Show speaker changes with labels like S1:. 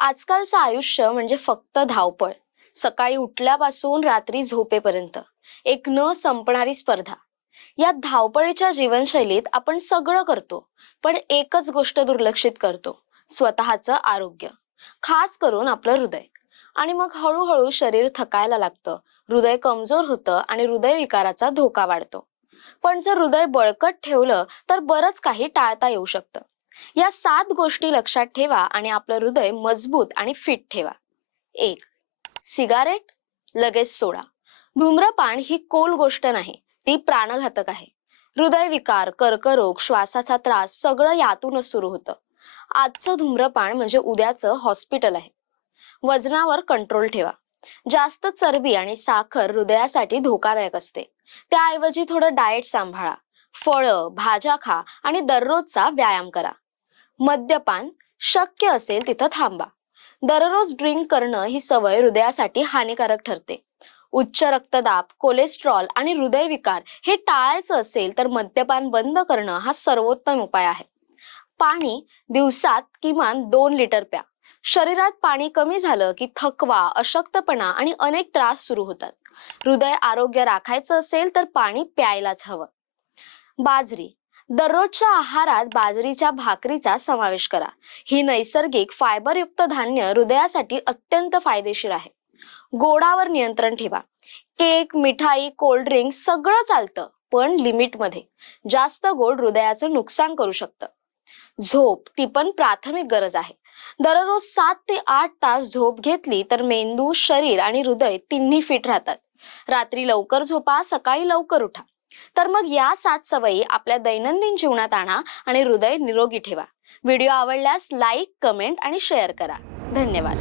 S1: आजकालचं आयुष्य म्हणजे फक्त धावपळ. सकाळी उठल्यापासून रात्री झोपेपर्यंत. एक न संपणारी स्पर्धा. या धावपळीच्या जीवनशैलीत आपण सगळं करतो पण एकच गोष्ट दुर्लक्षित करतो स्वतःचं आरोग्य. खास करून आपलं हृदय. आणि मग हळूहळू शरीर थकायला लागतं हृदय कमजोर होतं आणि हृदय विकाराचा धोका वाढतो. पण जर हृदय बळकट ठेवलं तर बरंच काही टाळता येऊ शकतं. या सात गोष्टी लक्षात ठेवा आणि आपलं हृदय मजबूत आणि फिट ठेवा. एक सिगारेट लगेच सोडा. धूम्रपान ही कोल गोष्ट नाही ती प्राणघातक आहे. हृदयविकार कर्करोग श्वासाचा त्रास सगळं यातूनच सुरू होतं. आजचं धूम्रपान म्हणजे उद्याचं हॉस्पिटल आहे. वजनावर कंट्रोल ठेवा. जास्त चरबी आणि साखर हृदयासाठी धोकादायक असते. त्याऐवजी थोडं डाएट सांभाळा. फळं भाज्या खा आणि दररोजचा व्यायाम करा. मद्यपान शक्य असेल तिथं थांबा. दररोज ड्रिंक करणं ही सवय हृदयासाठी हानिकारक ठरते. उच्च रक्तदाब कोलेस्ट्रॉल आणि हृदयविकार हे टाळायचं असेल तर मद्यपान बंद करणं हा सर्वोत्तम उपाय आहे. पाणी दिवसात किमान दोन लिटर प्या. शरीरात पाणी कमी झालं की थकवा अशक्तपणा आणि अनेक त्रास सुरू होतात. हृदय आरोग्य राखायचं असेल तर पाणी प्यायलाच हवं. बाजरी. दररोजच्या आहारात बाजरीच्या भाकरीचा समावेश करा. ही नैसर्गिक फायबरयुक्त धान्य हृदयासाठी अत्यंत फायदेशीर आहे. गोडावर नियंत्रण ठेवा. केक मिठाई कोल्ड्रिंक सगळं चालतं पण लिमिटमध्ये. जास्त गोड हृदयाचं नुकसान करू शकतं. झोप ती पण प्राथमिक गरज आहे. दररोज सात ते आठ तास झोप घेतली तर मेंदू शरीर आणि हृदय तिन्ही फिट राहतात. रात्री लवकर झोपा सकाळी लवकर उठा. तर मग या सात सवयी आपल्या दैनंदिन जीवनात आणा आणि हृदय निरोगी ठेवा. व्हिडिओ आवडल्यास लाईक कमेंट आणि शेअर करा. धन्यवाद.